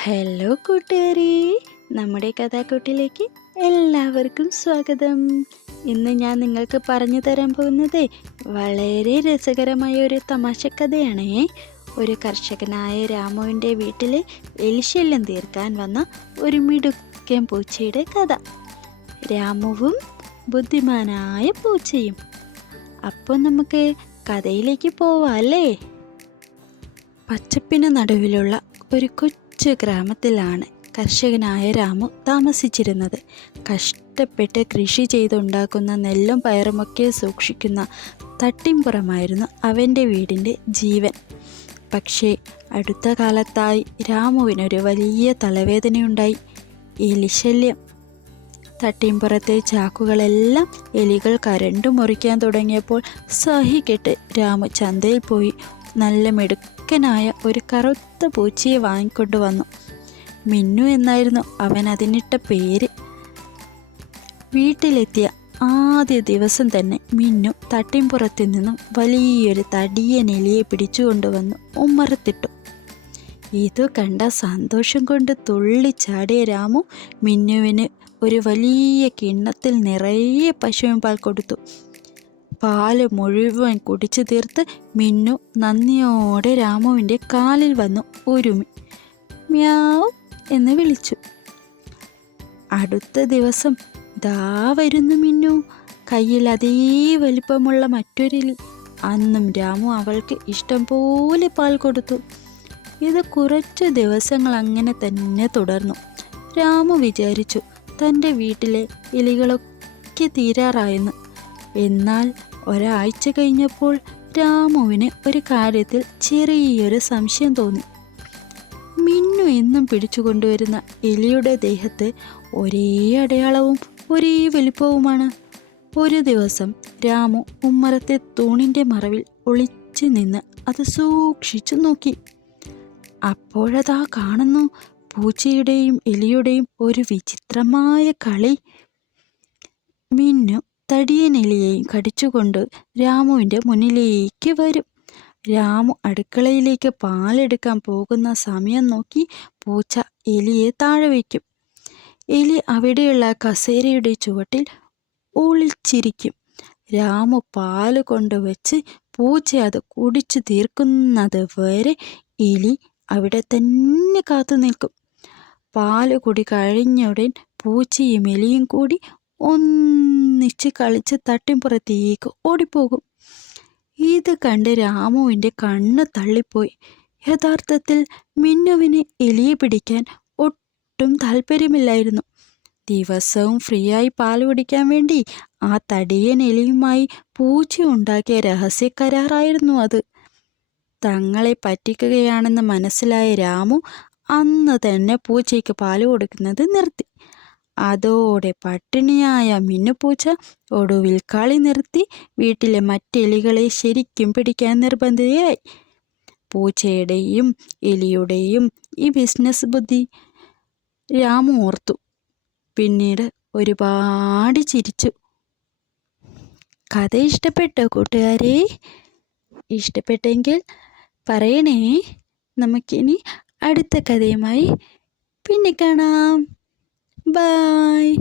Hello കൂട്ടുകാരെ, നമ്മുടെ കഥാക്കൂട്ടിലേക്ക് എല്ലാവർക്കും സ്വാഗതം. ഇന്ന് ഞാൻ നിങ്ങൾക്ക് പറഞ്ഞു തരാൻ പോകുന്നത് വളരെ രസകരമായ ഒരു തമാശ കഥയാണേ. ഒരു കർഷകനായ രാമുവിൻ്റെ വീട്ടിൽ എലിശല്യം തീർക്കാൻ വന്ന ഒരു മിടുക്കൻ പൂച്ചയുടെ കഥ. രാമുവും ബുദ്ധിമാനായ പൂച്ചയും. അപ്പോൾ നമുക്ക് കഥയിലേക്ക് പോവാം അല്ലേ? പച്ചപ്പിന് നടുവിലുള്ള ഒരു കൊച്ചു ഗ്രാമത്തിലാണ് കർഷകനായ രാമു താമസിച്ചിരുന്നത്. കഷ്ടപ്പെട്ട് കൃഷി ചെയ്തുണ്ടാക്കുന്ന നെല്ലും പയറുമൊക്കെ സൂക്ഷിക്കുന്ന തട്ടിമ്പുറമായിരുന്നു അവൻ്റെ വീടിൻ്റെ ജീവൻ. പക്ഷേ അടുത്ത കാലത്തായി രാമുവിനൊരു വലിയ തലവേദനയുണ്ടായി. എലിശല്യം. തട്ടിമ്പുറത്തെ ചാക്കുകളെല്ലാം എലികൾ കരണ്ടു മുറിക്കാൻ തുടങ്ങിയപ്പോൾ സഹികെട്ട് രാമു ചന്തയിൽ പോയി നല്ല മിടുക്കനായ ഒരു കറുത്ത പൂച്ചയെ വാങ്ങിക്കൊണ്ടുവന്നു. മിന്നു എന്നായിരുന്നു അവൻ അതിനിട്ട പേര്. വീട്ടിലെത്തിയ ആദ്യ ദിവസം തന്നെ മിന്നു തട്ടിമ്പുറത്തു നിന്നും വലിയൊരു തടിയൻ എലിയെ പിടിച്ചുകൊണ്ടുവന്നു ഉമ്മറത്തിട്ടു. ഇത് കണ്ട സന്തോഷം കൊണ്ട് തുള്ളിച്ചാടിയ രാമു മിന്നുവിന് ഒരു വലിയ കിണ്ണത്തിൽ നിറയെ പശുവിൻ പാൽ കൊടുത്തു. പാല് മുഴുവൻ കുടിച്ചു തീർത്ത് മിന്നു നന്ദിയോടെ രാമുവിൻ്റെ കാലിൽ വന്നു ഉരുമി മ്യാവ് എന്ന് വിളിച്ചു. അടുത്ത ദിവസം ദാ വരുന്നു മിന്നു, കയ്യിൽ അതേ വലിപ്പമുള്ള മറ്റൊരെലി. അന്നും രാമു അവൾക്ക് ഇഷ്ടം പോലെ പാൽ കൊടുത്തു. ഇത് കുറച്ച് ദിവസങ്ങൾ അങ്ങനെ തന്നെ തുടർന്നു. രാമു വിചാരിച്ചു തൻ്റെ വീട്ടിലെ എലികളൊക്കെ തീരാറായെന്ന്. എന്നാൽ ഒരാഴ്ച കഴിഞ്ഞപ്പോൾ രാമുവിന് ഒരു കാര്യത്തിൽ ചെറിയൊരു സംശയം തോന്നി. മിന്നു എന്നും പിടിച്ചുകൊണ്ടുവരുന്ന എലിയുടെ ദേഹത്ത് ഒരേ അടയാളവും ഒരേ വലിപ്പവുമാണ്. ഒരു ദിവസം രാമു ഉമ്മറത്തെ തൂണിൻ്റെ മറവിൽ ഒളിച്ചു നിന്ന് അത് സൂക്ഷിച്ചു നോക്കി. അപ്പോഴതാ കാണുന്നു പൂച്ചയുടെയും എലിയുടെയും ഒരു വിചിത്രമായ കളി. മിന്നു തടിയൻ എലിയെയും കടിച്ചുകൊണ്ട് രാമുവിൻ്റെ മുന്നിലേക്ക് വരും. രാമു അടുക്കളയിലേക്ക് പാലെടുക്കാൻ പോകുന്ന സമയം നോക്കി പൂച്ച എലിയെ താഴെ വയ്ക്കും. എലി അവിടെയുള്ള കസേരയുടെ ചുവട്ടിൽ ഒളിച്ചിരിക്കും. രാമു പാല് കൊണ്ടുവച്ച് പൂച്ച അത് കുടിച്ചു തീർക്കുന്നത് വരെ എലി അവിടെ തന്നെ കാത്തു നിൽക്കും. പാല് കുടി കഴിഞ്ഞുടൻ പൂച്ചയും എലിയും കൂടി ഒന്നിച്ച് കളിച്ച് തട്ടിമ്പുറത്തേക്ക് ഓടിപ്പോകും. ഇത് കണ്ട് രാമുവിൻ്റെ കണ്ണ് തള്ളിപ്പോയി. യഥാർത്ഥത്തിൽ മിന്നുവിന് എലിയെ പിടിക്കാൻ ഒട്ടും താല്പര്യമില്ലായിരുന്നു. ദിവസവും ഫ്രീയായി പാൽ കുടിക്കാൻ വേണ്ടി ആ തടിയൻ എലിയുമായി പൂച്ച ഉണ്ടാക്കിയ രഹസ്യ കരാറായിരുന്നു അത്. തങ്ങളെ പറ്റിക്കുകയാണെന്ന് മനസ്സിലായ രാമു അന്ന് തന്നെ പൂച്ചയ്ക്ക് പാല് കൊടുക്കുന്നത് നിർത്തി. അതോടെ പട്ടിണിയായ മിന്നുപൂച്ച ഒടുവിൽ കളി നിർത്തി വീട്ടിലെ മറ്റെലികളെ ശരിക്കും പിടിക്കാൻ നിർബന്ധിതയായി. പൂച്ചയുടെയും എലിയുടെയും ഈ ബിസിനസ് ബുദ്ധി രാമു ഓർത്തു. പിന്നീട് ഒരുപാട് ചിരിച്ചു. കഥ ഇഷ്ടപ്പെട്ടോ കൂട്ടുകാരെ? ഇഷ്ടപ്പെട്ടെങ്കിൽ പറയണേ. നമുക്കിനി അടുത്ത കഥയുമായി പിന്നെ കാണാം. Bye.